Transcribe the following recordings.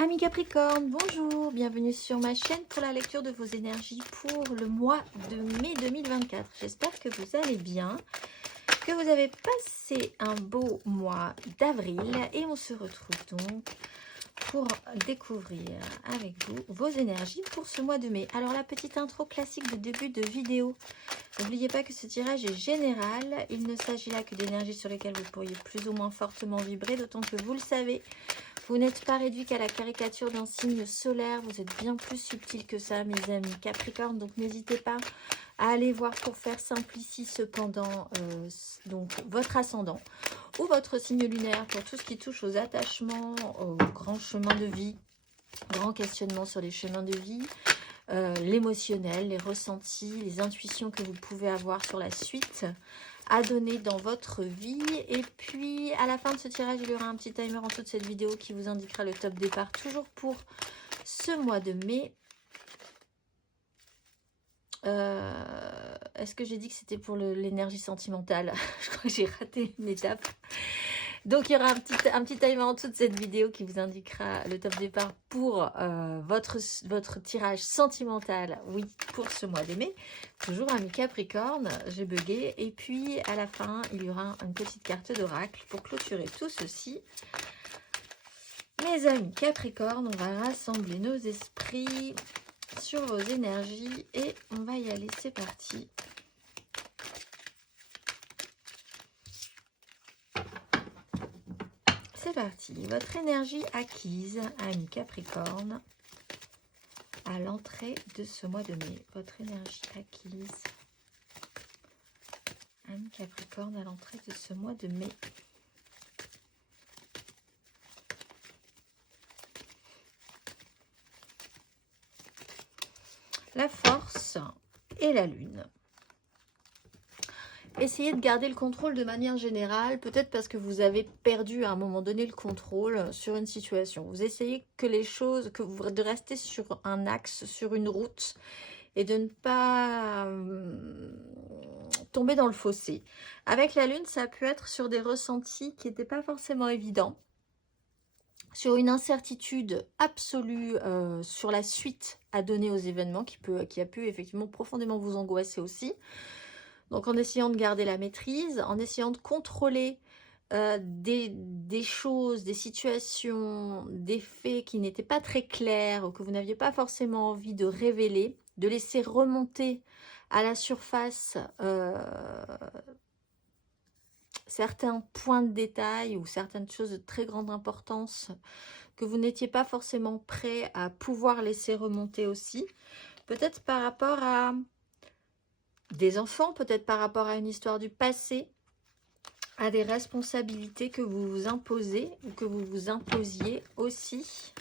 Amis Capricorne, bonjour, bienvenue sur ma chaîne pour la lecture de vos énergies pour le mois de mai 2024. J'espère que vous allez bien, que vous avez passé un beau mois d'avril et on se retrouve donc pour découvrir avec vous vos énergies pour ce mois de mai. Alors la petite intro classique de début de vidéo. N'oubliez pas que ce tirage est général, il ne s'agit là que d'énergies sur lesquelles vous pourriez plus ou moins fortement vibrer, d'autant que vous le savez, vous n'êtes pas réduit qu'à la caricature d'un signe solaire, vous êtes bien plus subtil que ça mes amis Capricorne, donc n'hésitez pas à aller voir pour faire simple ici cependant donc votre ascendant ou votre signe lunaire pour tout ce qui touche aux attachements, aux grands chemins de vie, grands questionnements sur les chemins de vie, l'émotionnel, les ressentis, les intuitions que vous pouvez avoir sur la suite à donner dans votre vie. Et puis à la fin de ce tirage, il y aura un petit timer en dessous de cette vidéo qui vous indiquera le top départ, toujours pour ce mois de mai. Est-ce que j'ai dit que c'était pour l'énergie sentimentale? Je crois que j'ai raté une étape. Donc il y aura un petit timer en dessous de cette vidéo qui vous indiquera le top départ pour votre tirage sentimental, oui, pour ce mois de mai. Toujours ami Capricorne, j'ai bugué. Et puis à la fin, il y aura une petite carte d'oracle pour clôturer tout ceci. Mes amis Capricorne, on va rassembler nos esprits sur vos énergies et on va y aller, c'est parti. C'est parti, votre énergie acquise, ami Capricorne, à l'entrée de ce mois de mai. Votre énergie acquise, ami Capricorne, à l'entrée de ce mois de mai. La force et la lune. Essayez de garder le contrôle de manière générale, peut-être parce que vous avez perdu à un moment donné le contrôle sur une situation. Vous essayez que les choses, de rester sur un axe, sur une route, et de ne pas tomber dans le fossé. Avec la lune, ça peut être sur des ressentis qui n'étaient pas forcément évidents, sur une incertitude absolue sur la suite à donner aux événements qui a pu effectivement profondément vous angoisser aussi. Donc en essayant de garder la maîtrise, en essayant de contrôler des choses, des situations, des faits qui n'étaient pas très clairs ou que vous n'aviez pas forcément envie de révéler, de laisser remonter à la surface certains points de détail ou certaines choses de très grande importance que vous n'étiez pas forcément prêt à pouvoir laisser remonter aussi. Peut-être par rapport à des enfants, peut-être par rapport à une histoire du passé, à des responsabilités que vous vous imposez ou que vous vous imposiez aussi.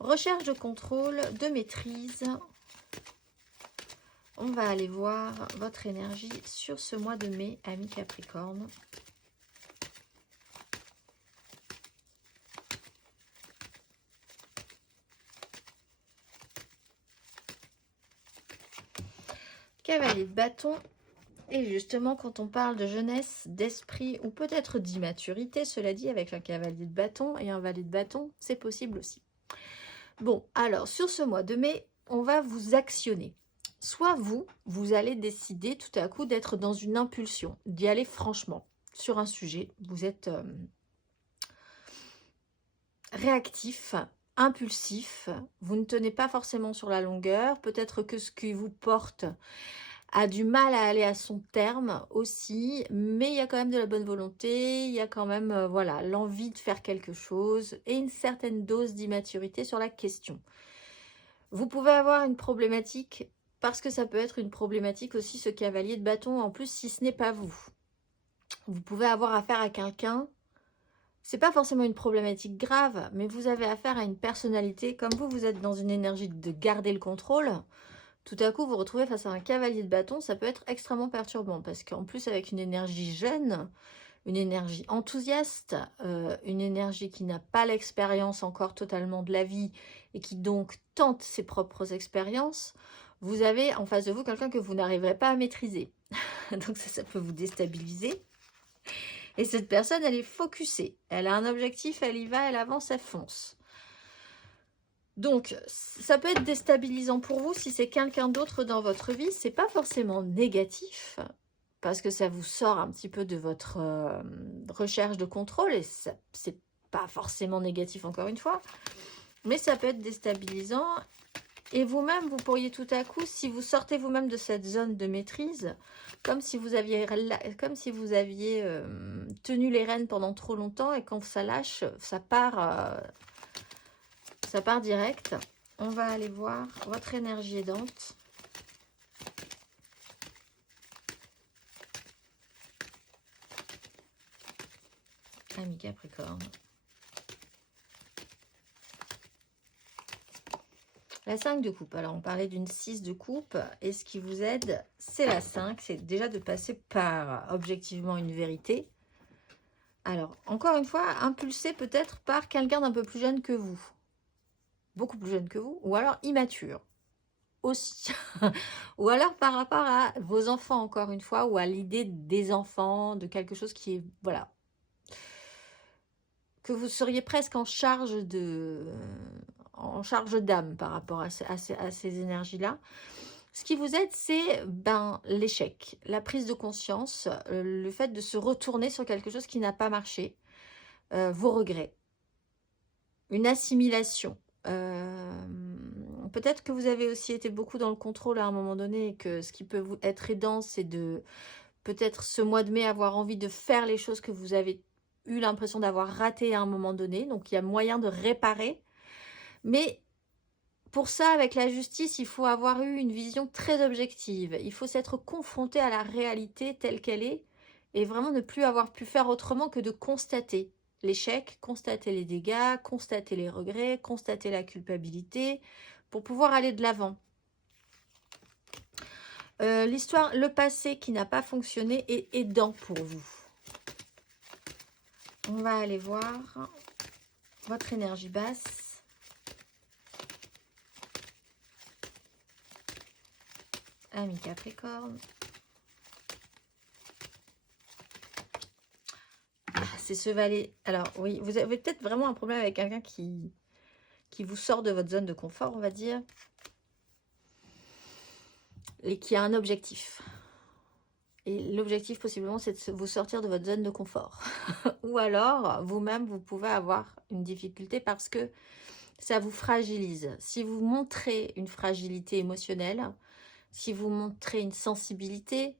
Recherche de contrôle, de maîtrise. On va aller voir votre énergie sur ce mois de mai, ami Capricorne. Cavalier de bâton. Et justement, quand on parle de jeunesse, d'esprit ou peut-être d'immaturité, cela dit, avec un cavalier de bâton et un valet de bâton, c'est possible aussi. Bon, alors, sur ce mois de mai, on va vous actionner. Soit vous allez décider tout à coup d'être dans une impulsion, d'y aller franchement sur un sujet. Vous êtes réactif, impulsif, vous ne tenez pas forcément sur la longueur. Peut-être que ce qui vous porte a du mal à aller à son terme aussi, mais il y a quand même de la bonne volonté, il y a quand même voilà, l'envie de faire quelque chose et une certaine dose d'immaturité sur la question. Vous pouvez avoir une problématique, parce que ça peut être une problématique aussi ce cavalier de bâton, en plus si ce n'est pas vous. Vous pouvez avoir affaire à quelqu'un, c'est pas forcément une problématique grave, mais vous avez affaire à une personnalité, comme vous êtes dans une énergie de garder le contrôle. Tout à coup, vous vous retrouvez face à un cavalier de bâton, ça peut être extrêmement perturbant parce qu'en plus, avec une énergie jeune, une énergie enthousiaste, une énergie qui n'a pas l'expérience encore totalement de la vie et qui donc tente ses propres expériences, vous avez en face de vous quelqu'un que vous n'arriverez pas à maîtriser. Donc ça peut vous déstabiliser. Et cette personne, elle est focusée. Elle a un objectif, elle y va, elle avance, elle fonce. Donc, ça peut être déstabilisant pour vous si c'est quelqu'un d'autre dans votre vie. C'est pas forcément négatif, parce que ça vous sort un petit peu de votre recherche de contrôle, et c'est pas forcément négatif encore une fois, mais ça peut être déstabilisant. Et vous-même, vous pourriez tout à coup, si vous sortez vous-même de cette zone de maîtrise, comme si vous aviez tenu les rênes pendant trop longtemps, et quand ça lâche, ça part direct. On va aller voir votre énergie aidante. Ami Capricorne. La 5 de coupe. Alors, on parlait d'une 6 de coupe. Et ce qui vous aide, c'est la 5. C'est déjà de passer par, objectivement, une vérité. Alors, encore une fois, impulsé peut-être par quelqu'un d'un peu plus jeune que vous. Beaucoup plus jeune que vous. Ou alors immature. Aussi. Ou alors par rapport à vos enfants, encore une fois. Ou à l'idée des enfants. De quelque chose qui est... Voilà. Que vous seriez presque en charge d'âme par rapport à ces énergies-là. Ce qui vous aide, c'est l'échec, la prise de conscience, le fait de se retourner sur quelque chose qui n'a pas marché, vos regrets, une assimilation. Peut-être que vous avez aussi été beaucoup dans le contrôle à un moment donné, et que ce qui peut vous être aidant, c'est de peut-être ce mois de mai avoir envie de faire les choses que vous avez eu l'impression d'avoir raté à un moment donné. Donc il y a moyen de réparer. Mais pour ça, avec la justice, il faut avoir eu une vision très objective. Il faut s'être confronté à la réalité telle qu'elle est, et vraiment ne plus avoir pu faire autrement que de constater l'échec, constater les dégâts, constater les regrets, constater la culpabilité, pour pouvoir aller de l'avant. L'histoire, le passé qui n'a pas fonctionné est aidant pour vous. On va aller voir votre énergie basse. Ami Capricorne. Ah, c'est ce valet. Alors oui, vous avez peut-être vraiment un problème avec quelqu'un qui vous sort de votre zone de confort, on va dire. Et qui a un objectif. Et l'objectif, possiblement, c'est de vous sortir de votre zone de confort. Ou alors, vous-même, vous pouvez avoir une difficulté parce que ça vous fragilise. Si vous montrez une fragilité émotionnelle, si vous montrez une sensibilité,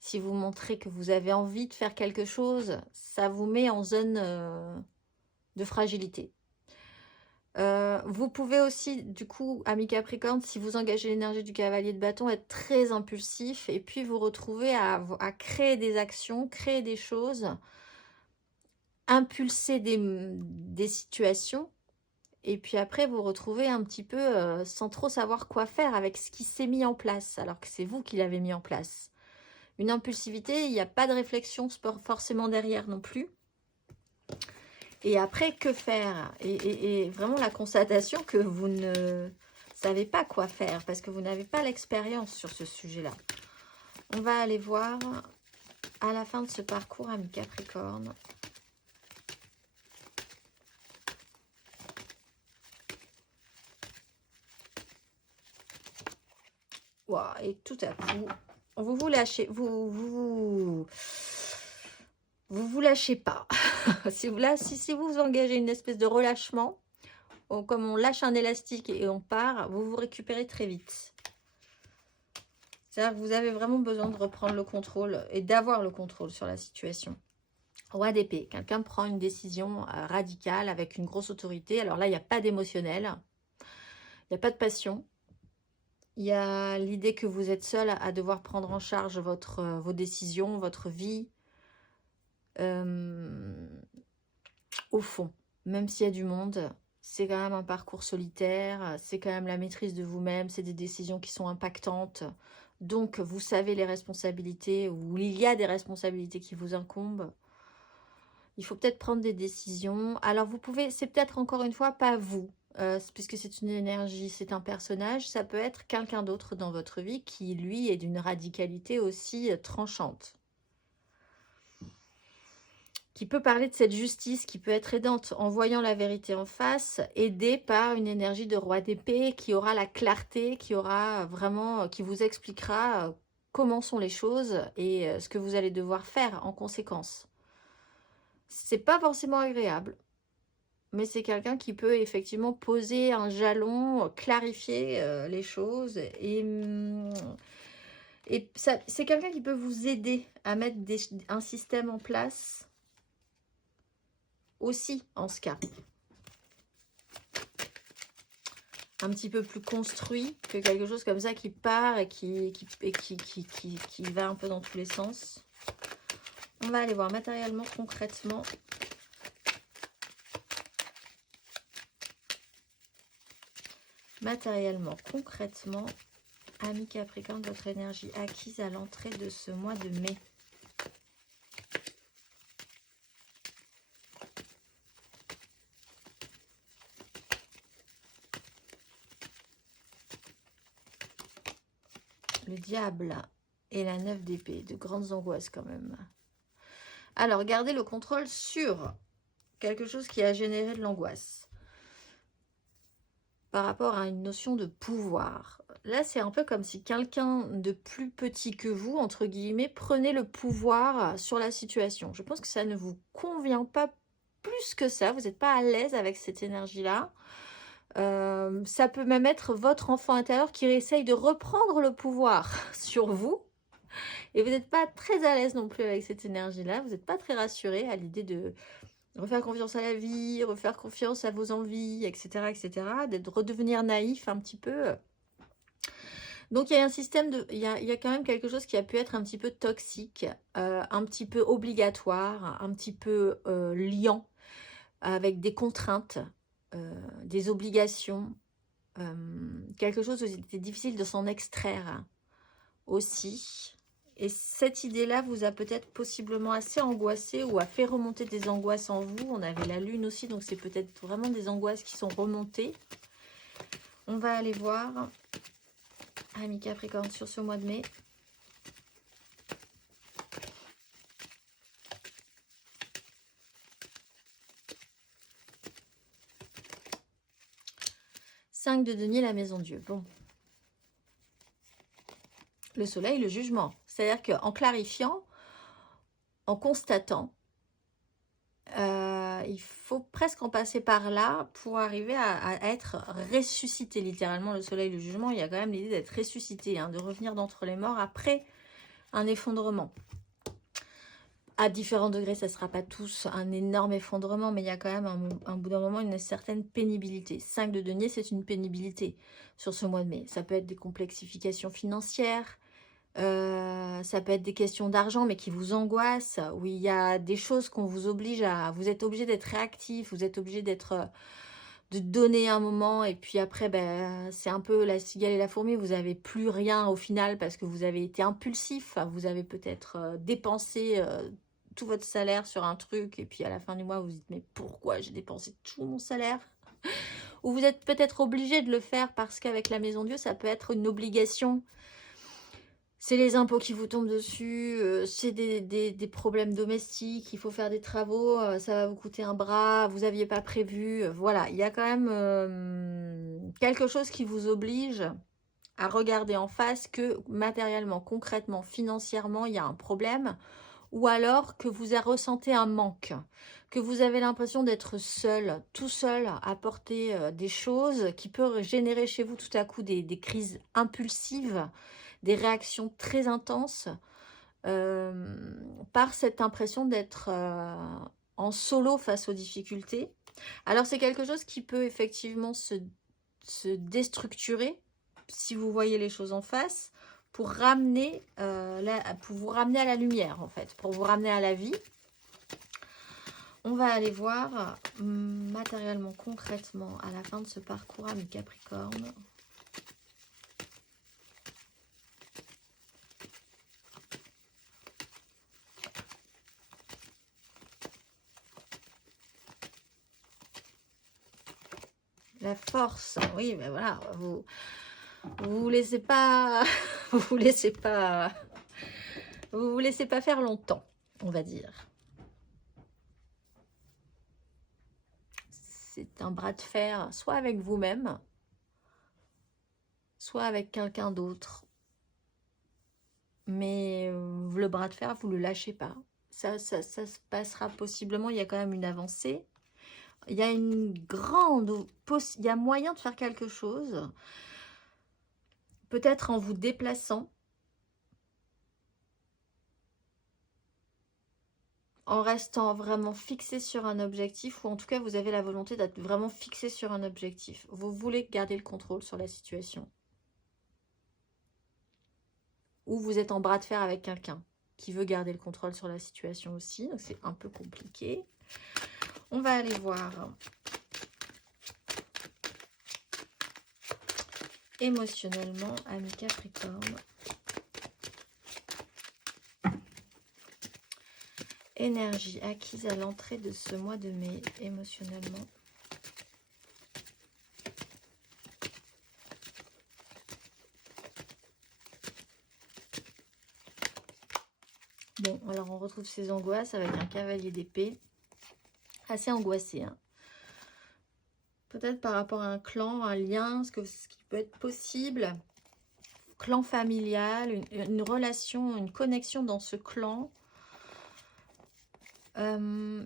si vous montrez que vous avez envie de faire quelque chose, ça vous met en zone de fragilité. Vous pouvez aussi, du coup, ami Capricorne, si vous engagez l'énergie du cavalier de bâton, être très impulsif et puis vous retrouver à créer des actions, créer des choses, impulser des situations, et puis après vous retrouvez un petit peu sans trop savoir quoi faire avec ce qui s'est mis en place, alors que c'est vous qui l'avez mis en place. Une impulsivité, il n'y a pas de réflexion forcément derrière non plus. Et après, que faire? Et vraiment la constatation que vous ne savez pas quoi faire parce que vous n'avez pas l'expérience sur ce sujet-là. On va aller voir à la fin de ce parcours, ami Capricorne. Wow, et tout à coup, vous lâchez, vous lâchez pas. Si vous engagez une espèce de relâchement, comme on lâche un élastique et on part, vous vous récupérez très vite. C'est-à-dire que vous avez vraiment besoin de reprendre le contrôle et d'avoir le contrôle sur la situation. Roi d'épée, quelqu'un prend une décision radicale avec une grosse autorité. Alors là, il n'y a pas d'émotionnel, il n'y a pas de passion. Il y a l'idée que vous êtes seul à devoir prendre en charge vos décisions, votre vie. Au fond, même s'il y a du monde, c'est quand même un parcours solitaire, c'est quand même la maîtrise de vous-même, c'est des décisions qui sont impactantes. Donc, vous savez les responsabilités, ou il y a des responsabilités qui vous incombent. Il faut peut-être prendre des décisions. Alors, vous pouvez, c'est peut-être encore une fois pas vous, puisque c'est une énergie, c'est un personnage. Ça peut être quelqu'un d'autre dans votre vie qui, lui, est d'une radicalité aussi tranchante. qui peut parler de cette justice, qui peut être aidante en voyant la vérité en face, aidée par une énergie de roi d'épée qui aura la clarté, qui aura vraiment, qui vous expliquera comment sont les choses et ce que vous allez devoir faire en conséquence. C'est pas forcément agréable, mais c'est quelqu'un qui peut effectivement poser un jalon, clarifier les choses et c'est quelqu'un qui peut vous aider à mettre un système en place aussi en ce cas. Un petit peu plus construit que quelque chose comme ça qui part et qui va un peu dans tous les sens. On va aller voir matériellement, concrètement. Matériellement, concrètement, ami Capricorne, votre énergie acquise à l'entrée de ce mois de mai. Le diable et la 9 d'épée, de grandes angoisses quand même. Alors, gardez le contrôle sur quelque chose qui a généré de l'angoisse par rapport à une notion de pouvoir. Là, c'est un peu comme si quelqu'un de plus petit que vous, entre guillemets, prenait le pouvoir sur la situation. Je pense que ça ne vous convient pas plus que ça. Vous n'êtes pas à l'aise avec cette énergie-là. Ça peut même être votre enfant intérieur qui essaye de reprendre le pouvoir sur vous. Et vous n'êtes pas très à l'aise non plus avec cette énergie-là. Vous n'êtes pas très rassuré à l'idée de refaire confiance à la vie, refaire confiance à vos envies, etc., etc., d'être redevenir naïf un petit peu. Donc, il y a un système de... Il y a quand même quelque chose qui a pu être un petit peu toxique, un petit peu obligatoire, un petit peu liant, avec des contraintes, des obligations, quelque chose où c'était difficile de s'en extraire aussi. Et cette idée-là vous a peut-être possiblement assez angoissé ou a fait remonter des angoisses en vous. On avait la lune aussi, donc c'est peut-être vraiment des angoisses qui sont remontées. On va aller voir, ami Capricorne, sur ce mois de mai. Cinq de denier, la maison Dieu. Bon. Le soleil, le jugement. C'est-à-dire qu'en clarifiant, en constatant, il faut presque en passer par là pour arriver à être ressuscité. Littéralement, le soleil, le jugement, il y a quand même l'idée d'être ressuscité, hein, de revenir d'entre les morts après un effondrement. À différents degrés, ça ne sera pas tous un énorme effondrement, mais il y a quand même un bout d'un moment une certaine pénibilité. 5 de denier, c'est une pénibilité sur ce mois de mai. Ça peut être des complexifications financières, ça peut être des questions d'argent, mais qui vous angoissent, où il y a des choses qu'on vous oblige à... Vous êtes obligé d'être réactif, vous êtes obligé d'être... de donner un moment, et puis après, ben, c'est un peu la cigale et la fourmi, vous n'avez plus rien au final, parce que vous avez été impulsif, vous avez peut-être dépensé tout votre salaire sur un truc, et puis à la fin du mois, vous vous dites, mais pourquoi j'ai dépensé tout mon salaire? Ou vous êtes peut-être obligé de le faire, parce qu'avec la Maison Dieu, ça peut être une obligation. C'est les impôts qui vous tombent dessus, c'est des problèmes domestiques, il faut faire des travaux, ça va vous coûter un bras, vous n'aviez pas prévu. Voilà, il y a quand même quelque chose qui vous oblige à regarder en face que matériellement, concrètement, financièrement, il y a un problème. Ou alors que vous ressentez un manque, que vous avez l'impression d'être seul, tout seul à porter des choses qui peuvent générer chez vous tout à coup des crises impulsives, des réactions très intenses, par cette impression d'être en solo face aux difficultés. Alors c'est quelque chose qui peut effectivement se déstructurer si vous voyez les choses en face, pour ramener pour vous ramener à la lumière en fait, pour vous ramener à la vie. On va aller voir matériellement, concrètement, à la fin de ce parcours, ami Capricorne. La force, oui, mais voilà, vous laissez pas, vous laissez pas faire longtemps, on va dire. c'est un bras de fer, soit avec vous-même, soit avec quelqu'un d'autre. Mais le bras de fer, vous ne le lâchez pas. Ça se passera possiblement, il y a quand même une avancée. Il y a il y a moyen de faire quelque chose. Peut-être en vous déplaçant. En restant vraiment fixé sur un objectif, ou en tout cas vous avez la volonté d'être vraiment fixé sur un objectif. Vous voulez garder le contrôle sur la situation. Ou vous êtes en bras de fer avec quelqu'un qui veut garder le contrôle sur la situation aussi, donc c'est un peu compliqué. On va aller voir émotionnellement, ami Capricorne. Énergie acquise à l'entrée de ce mois de mai, émotionnellement. Bon, alors on retrouve ces angoisses avec un cavalier d'épée. Assez angoissé, hein. Peut-être par rapport à un clan, un lien, ce qui peut être possible. Clan familial, une relation, une connexion dans ce clan.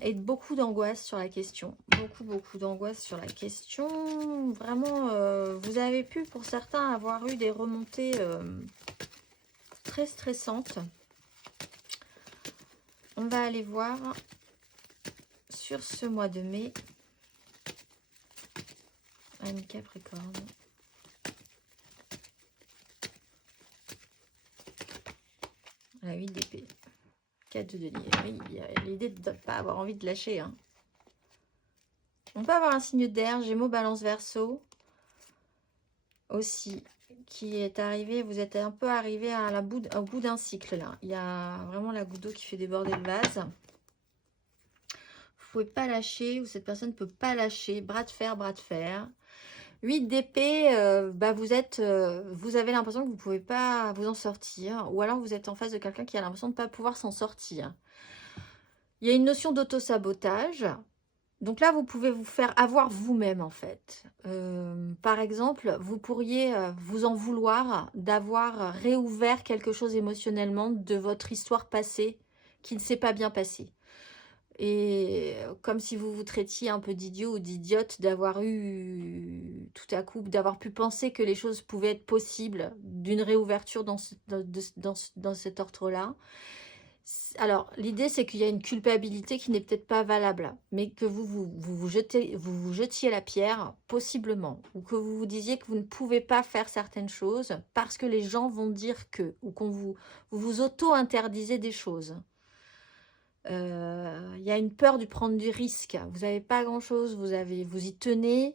Et beaucoup d'angoisse sur la question. Beaucoup d'angoisse sur la question. Vraiment, vous avez pu, pour certains, avoir eu des remontées très stressantes. On va aller voir sur ce mois de mai. Ami Capricorne. La 8 d'épée. 4 de denier. Oui, il y a l'idée de ne pas avoir envie de lâcher. Hein. On peut avoir un signe d'air, Gémeaux, Balance, Verseau. Aussi, qui est arrivé. Vous êtes un peu arrivé au bout d'un cycle là. Il y a vraiment la goutte d'eau qui fait déborder le vase. Vous pouvez pas lâcher, ou cette personne ne peut pas lâcher. Bras de fer, bras de fer. 8 d'épée, vous avez l'impression que vous ne pouvez pas vous en sortir. Ou alors vous êtes en face de quelqu'un qui a l'impression de ne pas pouvoir s'en sortir. Il y a une notion d'auto-sabotage. Donc là, vous pouvez vous faire avoir vous-même, en fait. Par exemple, vous pourriez vous en vouloir d'avoir réouvert quelque chose émotionnellement de votre histoire passée qui ne s'est pas bien passée. Et comme si vous vous traitiez un peu d'idiot ou d'idiote d'avoir eu tout à coup, d'avoir pu penser que les choses pouvaient être possibles d'une réouverture dans cet ordre-là. Alors, l'idée, c'est qu'il y a une culpabilité qui n'est peut-être pas valable, mais que vous jetiez la pierre, possiblement, ou que vous vous disiez que vous ne pouvez pas faire certaines choses parce que les gens vont dire que, ou qu'on vous auto-interdisez des choses. Il y a une peur de prendre du risque. Vous n'avez pas grand-chose, vous y tenez.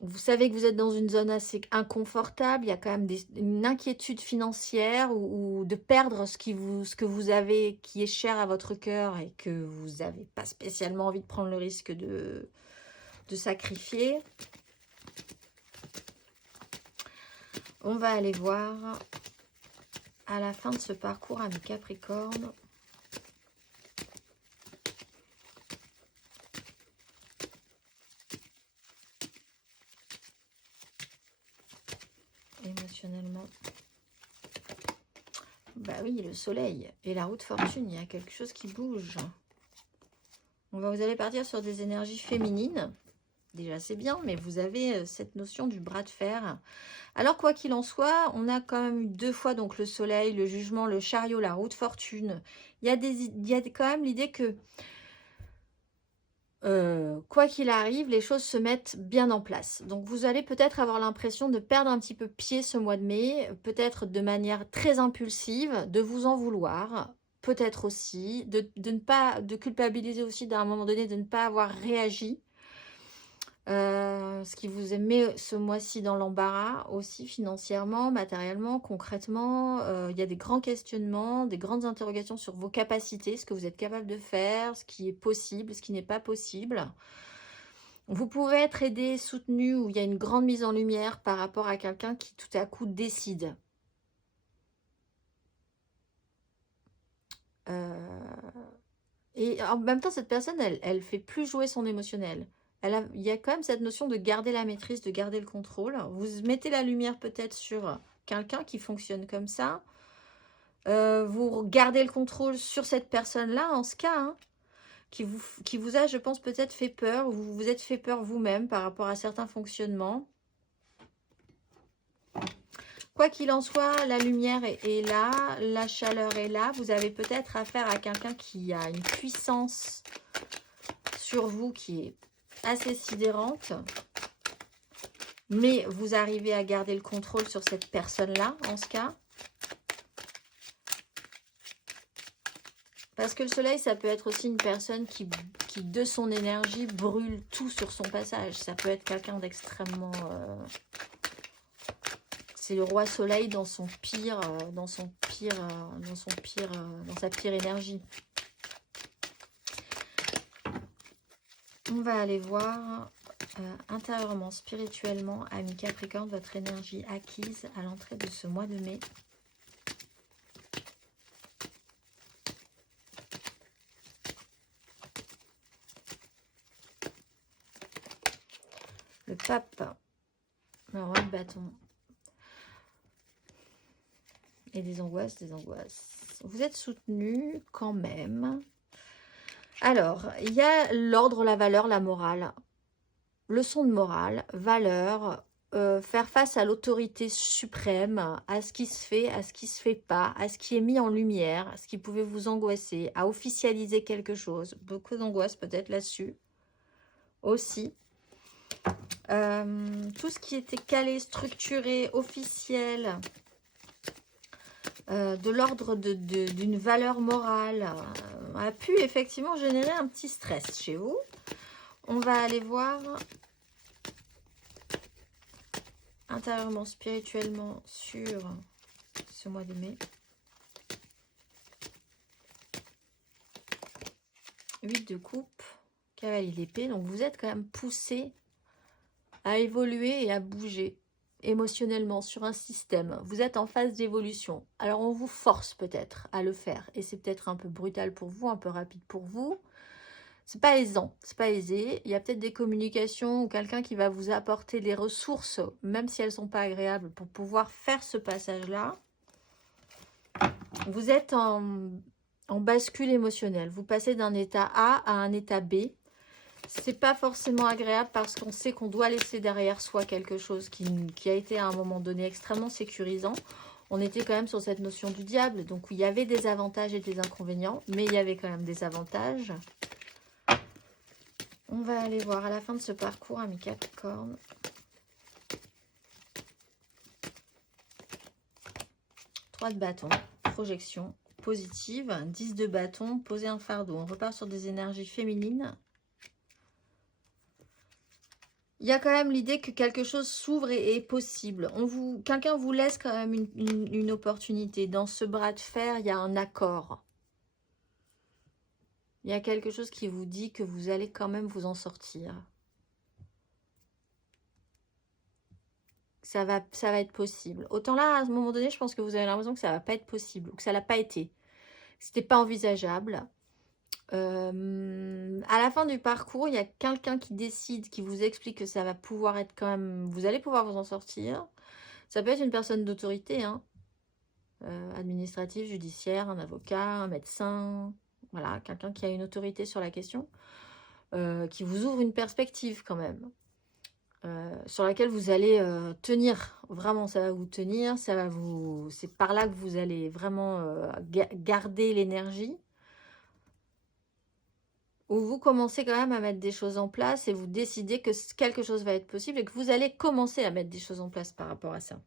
Vous savez que vous êtes dans une zone assez inconfortable. Il y a quand même une inquiétude financière ou de perdre ce que vous avez qui est cher à votre cœur et que vous n'avez pas spécialement envie de prendre le risque de sacrifier. On va aller voir à la fin de ce parcours, ami Capricorne. Émotionnellement. Bah oui, le soleil et la roue de fortune, il y a quelque chose qui bouge. Vous allez partir sur des énergies féminines. Déjà, c'est bien, mais vous avez cette notion du bras de fer. Alors, quoi qu'il en soit, on a quand même eu 2 fois donc le soleil, le jugement, le chariot, la roue de fortune. Il y a quand même l'idée que quoi qu'il arrive, les choses se mettent bien en place. Donc, vous allez peut-être avoir l'impression de perdre un petit peu pied ce mois de mai, peut-être de manière très impulsive, de vous en vouloir, peut-être aussi, de culpabiliser aussi d'un moment donné de ne pas avoir réagi. Ce qui vous met ce mois-ci dans l'embarras aussi financièrement, matériellement, concrètement. Il y a des grands questionnements, des grandes interrogations sur vos capacités, ce que vous êtes capable de faire, ce qui est possible, ce qui n'est pas possible. Vous pouvez être aidé, soutenu, ou il y a une grande mise en lumière par rapport à quelqu'un qui tout à coup décide. Et en même temps, cette personne, elle fait plus jouer son émotionnel. Il y a quand même cette notion de garder la maîtrise, de garder le contrôle. Vous mettez la lumière peut-être sur quelqu'un qui fonctionne comme ça. Vous gardez le contrôle sur cette personne-là, en ce cas, hein, qui vous a, je pense, peut-être fait peur. Vous vous êtes fait peur vous-même par rapport à certains fonctionnements. Quoi qu'il en soit, la lumière est là, la chaleur est là. Vous avez peut-être affaire à quelqu'un qui a une puissance sur vous qui est assez sidérante. Mais vous arrivez à garder le contrôle sur cette personne-là, en ce cas. Parce que le soleil, ça peut être aussi une personne qui de son énergie, brûle tout sur son passage. Ça peut être quelqu'un d'extrêmement... c'est le roi soleil dans son pire, dans sa pire énergie. On va aller voir intérieurement, spirituellement, ami Capricorne, votre énergie acquise à l'entrée de ce mois de mai. Le pape, le roi de bâton. Et des angoisses, des angoisses. Vous êtes soutenu quand même. Alors, il y a l'ordre, la valeur, la morale. Leçon de morale, valeur, faire face à l'autorité suprême, à ce qui se fait, à ce qui se fait pas, à ce qui est mis en lumière, à ce qui pouvait vous angoisser, à officialiser quelque chose. Beaucoup d'angoisse peut-être là-dessus aussi. Tout ce qui était calé, structuré, officiel, de l'ordre d'une valeur morale, a pu effectivement générer un petit stress chez vous. On va aller voir intérieurement, spirituellement sur ce mois de mai. 8 de coupe, cavalier d'épée. Donc vous êtes quand même poussé à évoluer et à bouger émotionnellement sur un système. Vous êtes en phase d'évolution. Alors on vous force peut-être à le faire. Et c'est peut-être un peu brutal pour vous, un peu rapide pour vous. C'est pas aisant, c'est pas aisé. Il y a peut-être des communications ou quelqu'un qui va vous apporter les ressources, même si elles sont pas agréables, pour pouvoir faire ce passage-là. Vous êtes en bascule émotionnelle. Vous passez d'un état A à un état B. C'est pas forcément agréable parce qu'on sait qu'on doit laisser derrière soi quelque chose qui a été à un moment donné extrêmement sécurisant. On était quand même sur cette notion du diable, donc il y avait des avantages et des inconvénients, mais il y avait quand même des avantages. On va aller voir à la fin de ce parcours, ami Capricorne. Trois de bâton, projection positive, 10 de bâton, poser un fardeau. On repart sur des énergies féminines. Il y a quand même l'idée que quelque chose s'ouvre et est possible. Quelqu'un vous laisse quand même une opportunité. Dans ce bras de fer, il y a un accord. Il y a quelque chose qui vous dit que vous allez quand même vous en sortir. Ça va être possible. Autant là, à un moment donné, je pense que vous avez l'impression que ça ne va pas être possible. Ou que ça ne l'a pas été. C'était pas envisageable. À la fin du parcours, il y a quelqu'un qui décide, qui vous explique que ça va pouvoir être quand même... Vous allez pouvoir vous en sortir. Ça peut être une personne d'autorité, hein. Administrative, judiciaire, un avocat, un médecin... Voilà, quelqu'un qui a une autorité sur la question, qui vous ouvre une perspective quand même, sur laquelle vous allez tenir. Vraiment, ça va vous tenir, c'est par là que vous allez vraiment garder l'énergie. Où vous commencez quand même à mettre des choses en place et vous décidez que quelque chose va être possible et que vous allez commencer à mettre des choses en place par rapport à ça.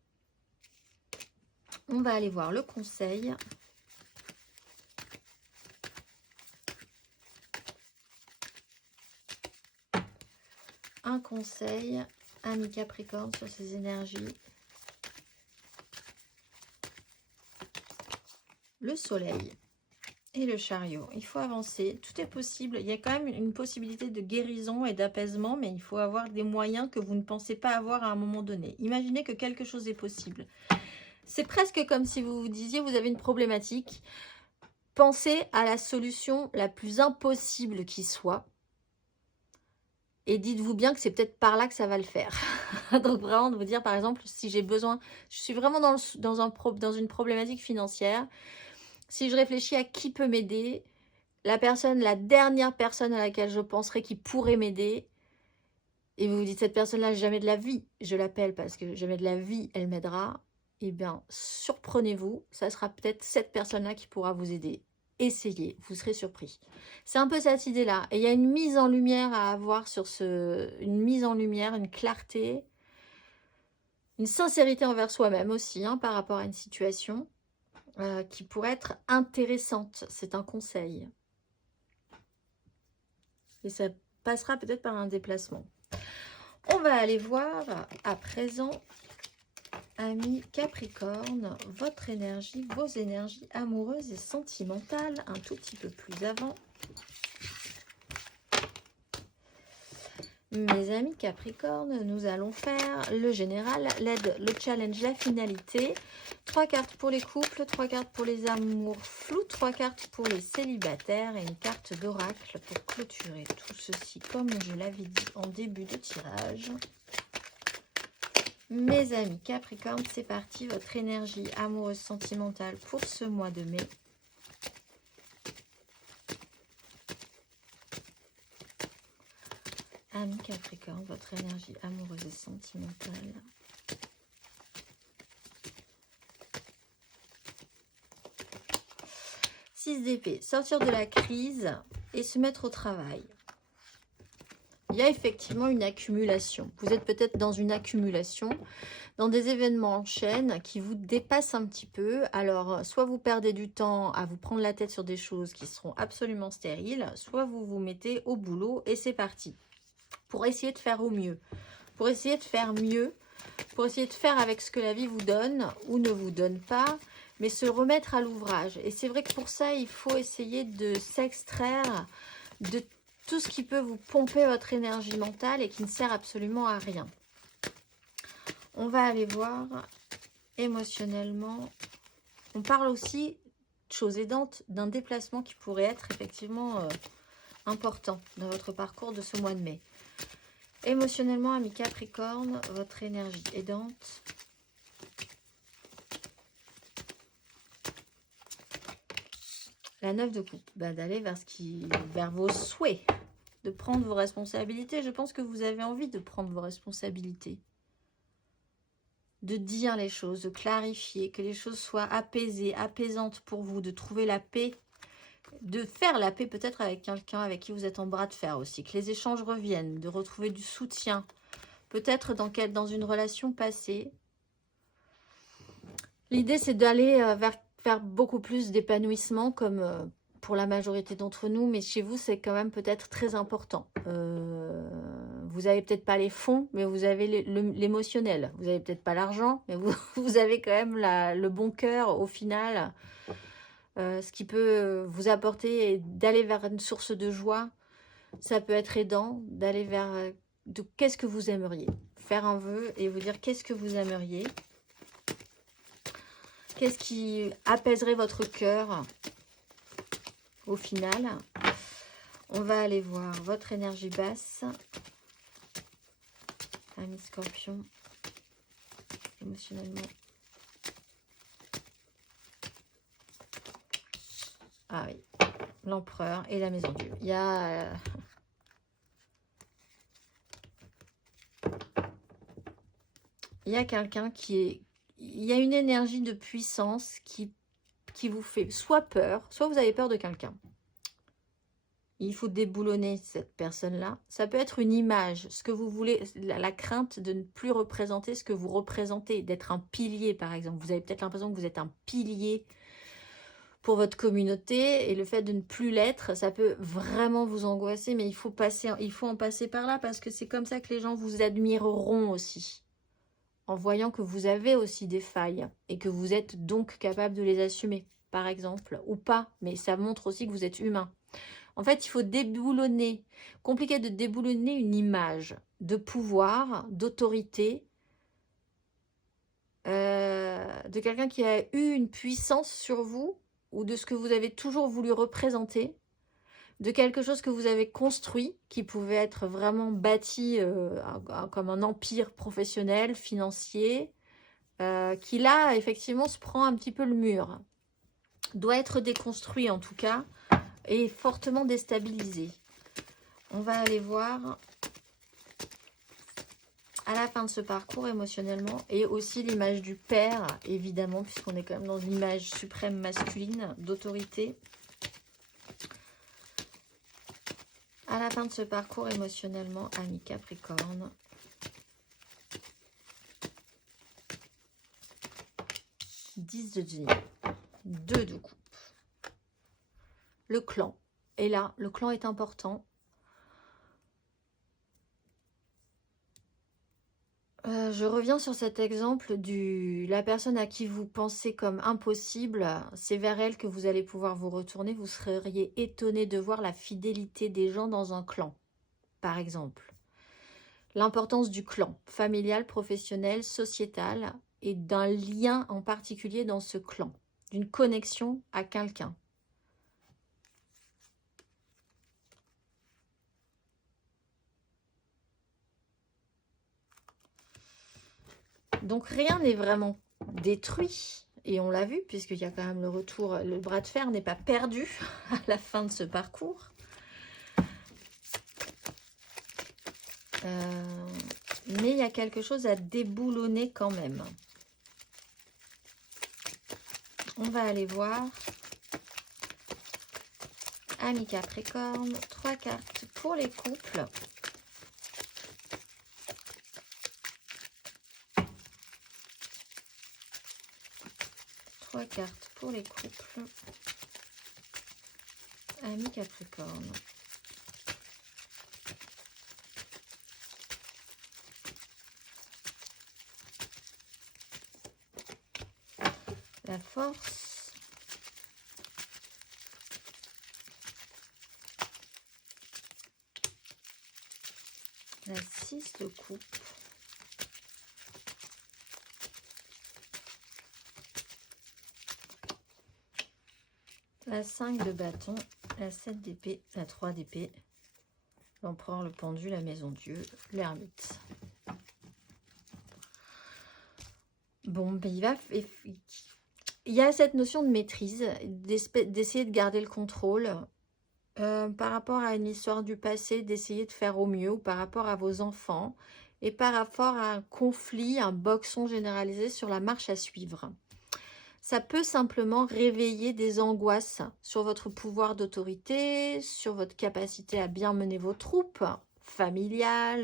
On va aller voir le conseil. Un conseil, ami Capricorne, sur ces énergies. Le soleil et le chariot. Il faut avancer, tout est possible. Il y a quand même une possibilité de guérison et d'apaisement, mais il faut avoir des moyens que vous ne pensez pas avoir à un moment donné. Imaginez que quelque chose est possible. C'est presque comme si vous vous disiez, vous avez une problématique. pensez à la solution la plus impossible qui soit. Et dites-vous bien que c'est peut-être par là que ça va le faire. Donc vraiment de vous dire, par exemple, si j'ai besoin, je suis vraiment dans une problématique financière. Si je réfléchis à qui peut m'aider, la dernière personne à laquelle je penserais qui pourrait m'aider, et vous vous dites, cette personne-là, jamais de la vie, je l'appelle parce que jamais de la vie, elle m'aidera. Eh bien, surprenez-vous, ça sera peut-être cette personne-là qui pourra vous aider. Essayez, vous serez surpris. C'est un peu cette idée-là. Et il y a une mise en lumière à avoir sur une mise en lumière, une clarté, une sincérité envers soi-même aussi, hein, par rapport à une situation qui pourrait être intéressante. C'est un conseil. Et ça passera peut-être par un déplacement. On va aller voir à présent, amis Capricorne, votre énergie, vos énergies amoureuses et sentimentales, un tout petit peu plus avant. Mes amis Capricorne, nous allons faire le général, l'aide, le challenge, la finalité. 3 cartes pour les couples, 3 cartes pour les amours flous, 3 cartes pour les célibataires et une carte d'oracle pour clôturer tout ceci comme je l'avais dit en début de tirage. Mes amis Capricorne, c'est parti, votre énergie amoureuse sentimentale pour ce mois de mai. Amis Capricorne, votre énergie amoureuse et sentimentale. Six d'épée, sortir de la crise et se mettre au travail. Il y a effectivement une accumulation. Vous êtes peut-être dans une accumulation, dans des événements en chaîne qui vous dépassent un petit peu. Alors, soit vous perdez du temps à vous prendre la tête sur des choses qui seront absolument stériles, soit vous vous mettez au boulot et c'est parti. Pour essayer de faire au mieux, pour essayer de faire mieux, pour essayer de faire avec ce que la vie vous donne ou ne vous donne pas, mais se remettre à l'ouvrage. Et c'est vrai que pour ça, il faut essayer de s'extraire de tout ce qui peut vous pomper votre énergie mentale et qui ne sert absolument à rien. On va aller voir émotionnellement. On parle aussi, chose aidante, d'un déplacement qui pourrait être effectivement important dans votre parcours de ce mois de mai. Émotionnellement, amis Capricorne, votre énergie aidante. La 9 de coupe, d'aller vers vos souhaits, de prendre vos responsabilités. Je pense que vous avez envie de prendre vos responsabilités. De dire les choses, de clarifier, que les choses soient apaisées, apaisantes pour vous, de trouver la paix, de faire la paix peut-être avec quelqu'un avec qui vous êtes en bras de fer aussi, que les échanges reviennent, de retrouver du soutien, peut-être dans une relation passée. L'idée, c'est d'aller vers beaucoup plus d'épanouissement, comme pour la majorité d'entre nous, mais chez vous, c'est quand même peut-être très important. Vous n'avez peut-être pas les fonds, mais vous avez l'émotionnel. Vous n'avez peut-être pas l'argent, mais vous avez quand même le bon cœur au final. Ce qui peut vous apporter d'aller vers une source de joie, ça peut être aidant d'aller vers qu'est-ce que vous aimeriez. Faire un vœu et vous dire qu'est-ce que vous aimeriez. Qu'est-ce qui apaiserait votre cœur au final. On va aller voir votre énergie basse. Ami Scorpion, émotionnellement. Ah oui, l'empereur et la maison Dieu. Il y a... il y a quelqu'un qui est... Il y a une énergie de puissance qui vous fait soit peur, soit vous avez peur de quelqu'un. Il faut déboulonner cette personne-là. Ça peut être une image, ce que vous voulez, la crainte de ne plus représenter ce que vous représentez, d'être un pilier par exemple. Vous avez peut-être l'impression que vous êtes un pilier pour votre communauté et le fait de ne plus l'être, ça peut vraiment vous angoisser, mais il faut en passer par là parce que c'est comme ça que les gens vous admireront aussi. En voyant que vous avez aussi des failles et que vous êtes donc capable de les assumer, par exemple, ou pas, mais ça montre aussi que vous êtes humain. En fait, il faut déboulonner, compliqué de déboulonner une image de pouvoir, d'autorité, de quelqu'un qui a eu une puissance sur vous ou de ce que vous avez toujours voulu représenter, de quelque chose que vous avez construit, qui pouvait être vraiment bâti comme un empire professionnel, financier, qui là, effectivement, se prend un petit peu le mur. Doit être déconstruit en tout cas, et fortement déstabilisé. On va aller voir à la fin de ce parcours émotionnellement, et aussi l'image du père, évidemment, puisqu'on est quand même dans une image suprême masculine, d'autorité. À la fin de ce parcours émotionnellement, ami Capricorne. Dix de denier, 2 de coupe. Le clan. Et là, le clan est important. Je reviens sur cet exemple de la personne à qui vous pensez comme impossible. C'est vers elle que vous allez pouvoir vous retourner. Vous seriez étonné de voir la fidélité des gens dans un clan, par exemple. L'importance du clan, familial, professionnel, sociétal, et d'un lien en particulier dans ce clan, d'une connexion à quelqu'un. Donc rien n'est vraiment détruit, et on l'a vu, puisqu'il y a quand même le retour, le bras de fer n'est pas perdu à la fin de ce parcours. Mais il y a quelque chose à déboulonner quand même. On va aller voir. Ami Capricorne, 3 cartes pour les couples. Cartes pour les couples. Ami Capricorne. La force. La 6 de coupe. La 5 de bâton, la 7 d'épée, la 3 d'épée, l'empereur, le pendu, la maison Dieu, l'ermite. Bon, ben il y a cette notion de maîtrise, d'essayer de garder le contrôle par rapport à une histoire du passé, d'essayer de faire au mieux, ou par rapport à vos enfants, et par rapport à un conflit, un boxon généralisé sur la marche à suivre. Ça peut simplement réveiller des angoisses sur votre pouvoir d'autorité, sur votre capacité à bien mener vos troupes familiales,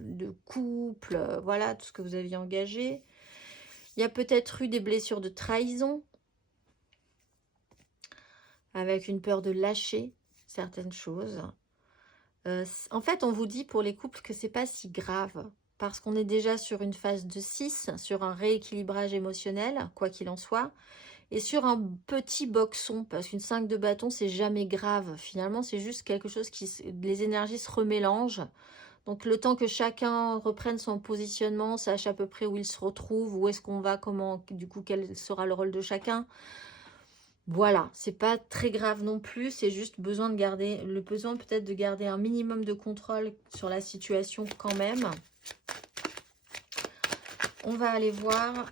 de couple, voilà, tout ce que vous aviez engagé. Il y a peut-être eu des blessures de trahison, avec une peur de lâcher certaines choses. En fait, on vous dit pour les couples que c'est pas si grave, parce qu'on est déjà sur une phase de 6, sur un rééquilibrage émotionnel, quoi qu'il en soit, et sur un petit boxon, parce qu'une 5 de bâton, c'est jamais grave. Finalement, c'est juste quelque chose les énergies se remélangent. Donc, le temps que chacun reprenne son positionnement, sache à peu près où il se retrouve, où est-ce qu'on va, comment, du coup, quel sera le rôle de chacun. Voilà, c'est pas très grave non plus, c'est juste besoin de garder, le besoin peut-être de garder un minimum de contrôle sur la situation quand même. On va aller voir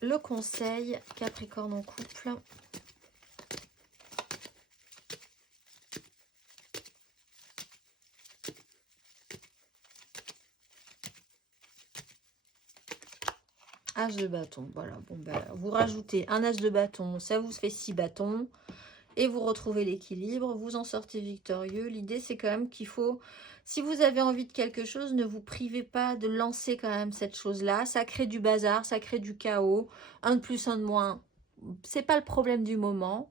le conseil Capricorne en couple. As de bâton, voilà. Bon, ben, vous rajoutez un as de bâton, ça vous fait 6 bâtons. Et vous retrouvez l'équilibre, vous en sortez victorieux. L'idée, c'est quand même qu'il faut, si vous avez envie de quelque chose, ne vous privez pas de lancer quand même cette chose-là. Ça crée du bazar, ça crée du chaos. Un de plus, un de moins, c'est pas le problème du moment.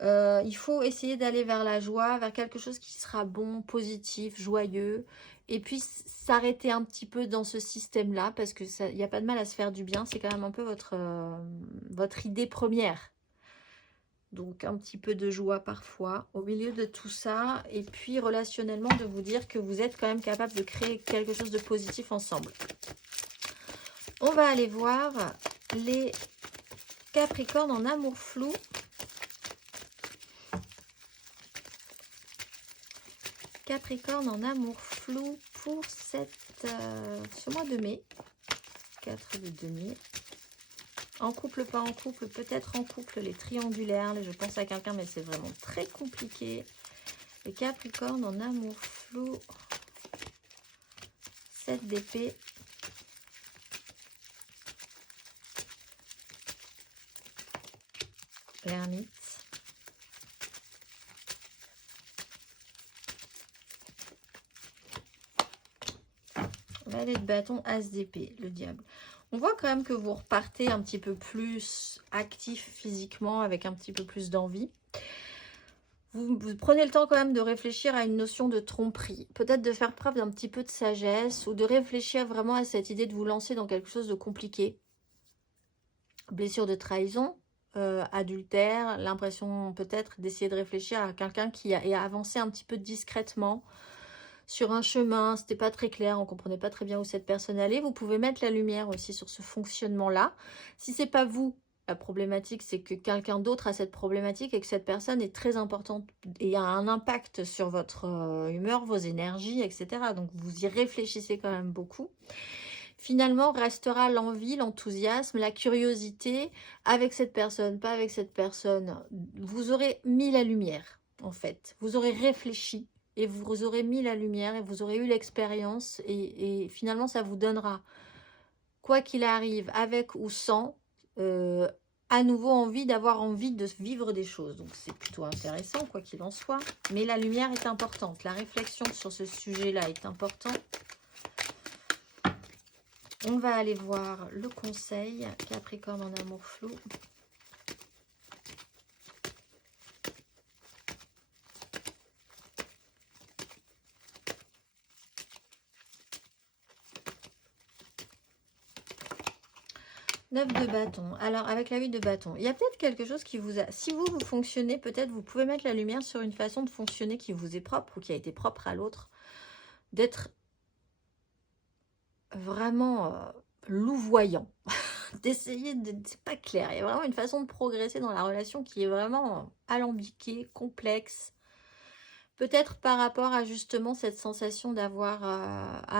Il faut essayer d'aller vers la joie, vers quelque chose qui sera bon, positif, joyeux. Et puis s'arrêter un petit peu dans ce système-là, parce que il n'y a pas de mal à se faire du bien. C'est quand même un peu votre idée première. Donc un petit peu de joie parfois au milieu de tout ça. Et puis relationnellement, de vous dire que vous êtes quand même capable de créer quelque chose de positif ensemble. On va aller voir les Capricornes en amour flou. Capricorne en amour flou pour ce mois de mai. 4 de denier. En couple, pas en couple, peut-être en couple, les triangulaires. Je pense à quelqu'un, mais c'est vraiment très compliqué. Les Capricornes en amour flou. 7 d'épée. L'ermite. Valet de bâton, as d'épée, le diable. On voit quand même que vous repartez un petit peu plus actif physiquement, avec un petit peu plus d'envie. Vous prenez le temps quand même de réfléchir à une notion de tromperie. Peut-être de faire preuve d'un petit peu de sagesse ou de réfléchir vraiment à cette idée de vous lancer dans quelque chose de compliqué. Blessure de trahison, adultère, l'impression peut-être d'essayer de réfléchir à quelqu'un qui a avancé un petit peu discrètement sur un chemin, c'était pas très clair, on comprenait pas très bien où cette personne allait. Vous pouvez mettre la lumière aussi sur ce fonctionnement-là. Si c'est pas vous, la problématique, c'est que quelqu'un d'autre a cette problématique et que cette personne est très importante et a un impact sur votre humeur, vos énergies, etc. Donc vous y réfléchissez quand même beaucoup. Finalement, restera l'envie, l'enthousiasme, la curiosité avec cette personne, pas avec cette personne. Vous aurez mis la lumière, en fait. Vous aurez réfléchi. Et vous aurez mis la lumière et vous aurez eu l'expérience et finalement ça vous donnera, quoi qu'il arrive, avec ou sans, à nouveau d'avoir envie de vivre des choses. Donc c'est plutôt intéressant quoi qu'il en soit. Mais la lumière est importante, la réflexion sur ce sujet-là est importante. On va aller voir le conseil, Capricorne en amour flou. 9 de bâton. Alors, avec la 8 de bâton, il y a peut-être quelque chose qui vous a... Si vous fonctionnez, peut-être vous pouvez mettre la lumière sur une façon de fonctionner qui vous est propre ou qui a été propre à l'autre. D'être vraiment louvoyant. D'essayer de... C'est pas clair. Il y a vraiment une façon de progresser dans la relation qui est vraiment alambiquée, complexe. Peut-être par rapport à justement cette sensation d'avoir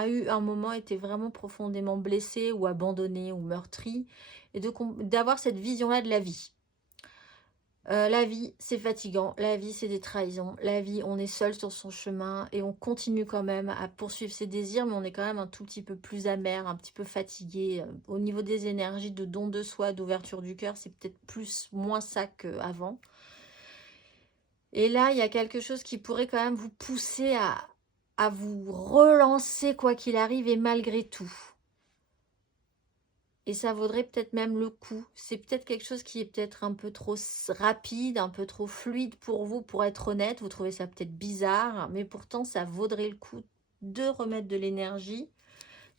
eu un moment été vraiment profondément blessé ou abandonné ou meurtri et d'avoir cette vision-là de la vie. La vie, c'est fatigant. La vie, c'est des trahisons. La vie, on est seul sur son chemin et on continue quand même à poursuivre ses désirs, mais on est quand même un tout petit peu plus amer, un petit peu fatigué. Au niveau des énergies, de don de soi, d'ouverture du cœur, c'est peut-être moins ça qu'avant. Et là, il y a quelque chose qui pourrait quand même vous pousser à vous relancer quoi qu'il arrive et malgré tout. Et ça vaudrait peut-être même le coup. C'est peut-être quelque chose qui est peut-être un peu trop rapide, un peu trop fluide pour vous, pour être honnête. Vous trouvez ça peut-être bizarre, mais pourtant ça vaudrait le coup de remettre de l'énergie,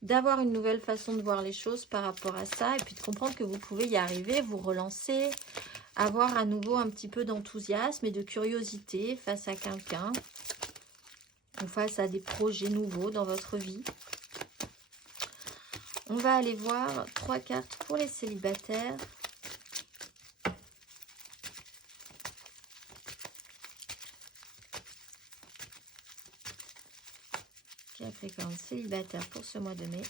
d'avoir une nouvelle façon de voir les choses par rapport à ça, et puis de comprendre que vous pouvez y arriver, vous relancer, avoir à nouveau un petit peu d'enthousiasme et de curiosité face à quelqu'un ou face à des projets nouveaux dans votre vie. On va aller voir 3 cartes pour les célibataires. Capricorne célibataire pour ce mois de mai.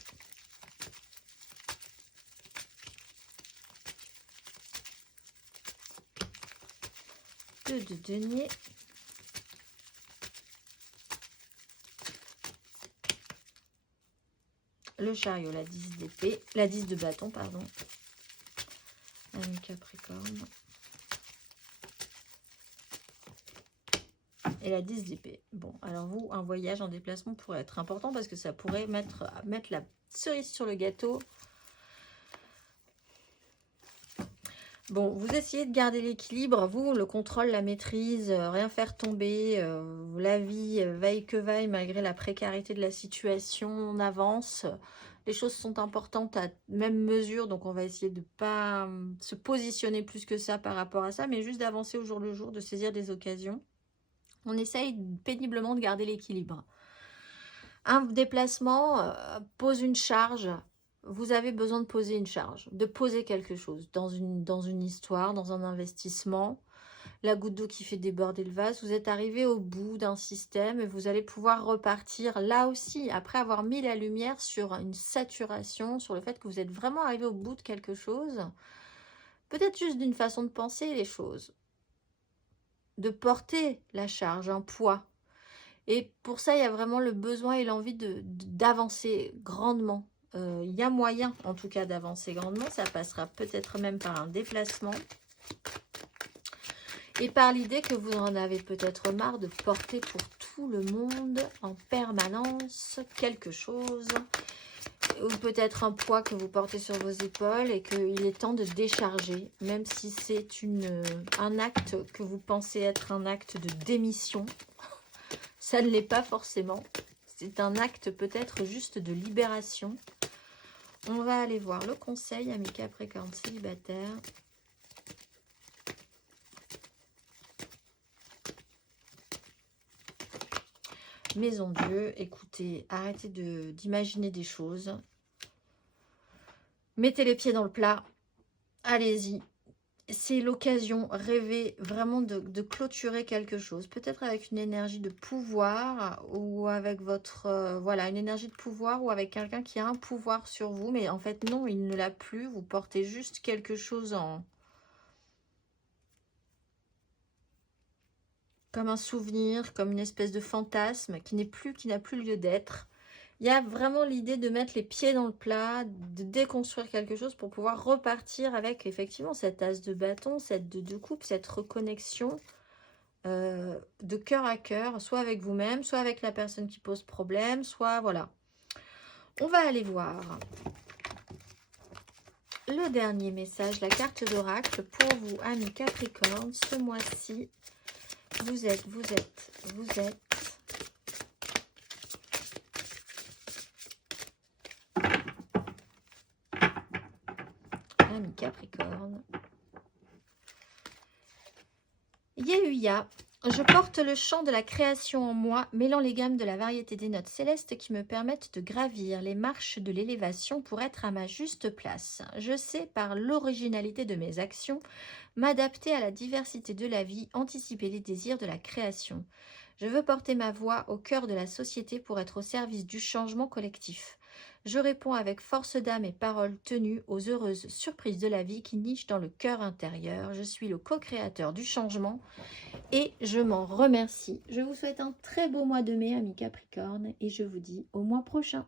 De denier. Le chariot, la 10 d'épée, la 10 de bâton, pardon. Un Capricorne. Et la 10 d'épée. Bon, alors vous, un voyage en déplacement pourrait être important parce que ça pourrait mettre la cerise sur le gâteau. Bon, vous essayez de garder l'équilibre, vous, le contrôle, la maîtrise, rien faire tomber, la vie vaille que vaille malgré la précarité de la situation, on avance. Les choses sont importantes à même mesure, donc on va essayer de ne pas se positionner plus que ça par rapport à ça, mais juste d'avancer au jour le jour, de saisir des occasions. On essaye péniblement de garder l'équilibre. Un déplacement pose une charge vous avez besoin de poser une charge, de poser quelque chose dans une histoire, dans un investissement. La goutte d'eau qui fait déborder le vase, vous êtes arrivé au bout d'un système et vous allez pouvoir repartir là aussi, après avoir mis la lumière sur une saturation, sur le fait que vous êtes vraiment arrivé au bout de quelque chose, peut-être juste d'une façon de penser les choses, de porter la charge, un poids. Et pour ça, il y a vraiment le besoin et l'envie d'avancer grandement. Il y a moyen, en tout cas, d'avancer grandement. Ça passera peut-être même par un déplacement. Et par l'idée que vous en avez peut-être marre de porter pour tout le monde en permanence quelque chose. Ou peut-être un poids que vous portez sur vos épaules et qu'il est temps de décharger. Même si c'est un acte que vous pensez être un acte de démission. Ça ne l'est pas forcément. C'est un acte peut-être juste de libération. On va aller voir le conseil à mes Capricornes célibataires. Maison Dieu, écoutez, arrêtez d'imaginer des choses. Mettez les pieds dans le plat. Allez-y. C'est l'occasion, rêvez vraiment de clôturer quelque chose. Peut-être avec une énergie de pouvoir ou avec votre... voilà, une énergie de pouvoir ou avec quelqu'un qui a un pouvoir sur vous. Mais en fait, non, il ne l'a plus. Vous portez juste quelque chose comme un souvenir, comme une espèce de fantasme qui n'a plus lieu d'être. Il y a vraiment l'idée de mettre les pieds dans le plat, de déconstruire quelque chose pour pouvoir repartir avec effectivement cette as de bâton, cette de coupe, cette reconnexion de cœur à cœur, soit avec vous-même, soit avec la personne qui pose problème, soit voilà. On va aller voir le dernier message, la carte d'oracle pour vous, amis Capricorne, ce mois-ci. Vous êtes amis Capricorne. Yehuya, je porte le chant de la création en moi, mêlant les gammes de la variété des notes célestes qui me permettent de gravir les marches de l'élévation pour être à ma juste place. Je sais, par l'originalité de mes actions, m'adapter à la diversité de la vie, anticiper les désirs de la création. Je veux porter ma voix au cœur de la société pour être au service du changement collectif. Je réponds avec force d'âme et paroles tenues aux heureuses surprises de la vie qui nichent dans le cœur intérieur. Je suis le co-créateur du changement et je m'en remercie. Je vous souhaite un très beau mois de mai, amis Capricorne, et je vous dis au mois prochain.